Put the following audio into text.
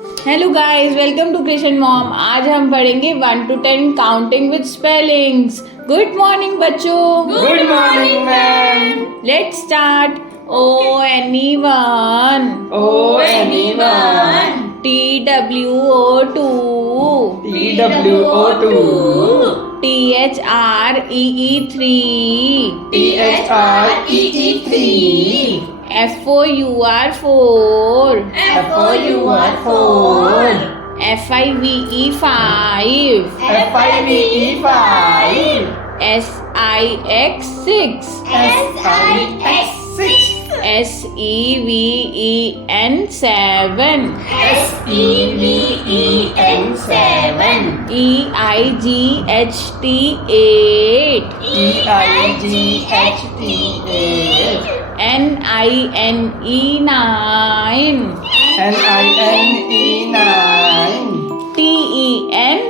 Hello guys, welcome to Krish and mom. आज हम पढ़ेंगे 1 to 10 counting with spellings. Good morning बच्चों। Good morning, ma'am. Let's start. O anyone, Oh, anyone. TWO2, TWO2. THREE3, THREE3. FOUR4, FOUR4. FIVE5, FIVE5. SIX6, SIX6. SEVEN7, SEVEN7. EIGHT8, EIGHT8. NINE9, NINE9. TEN10.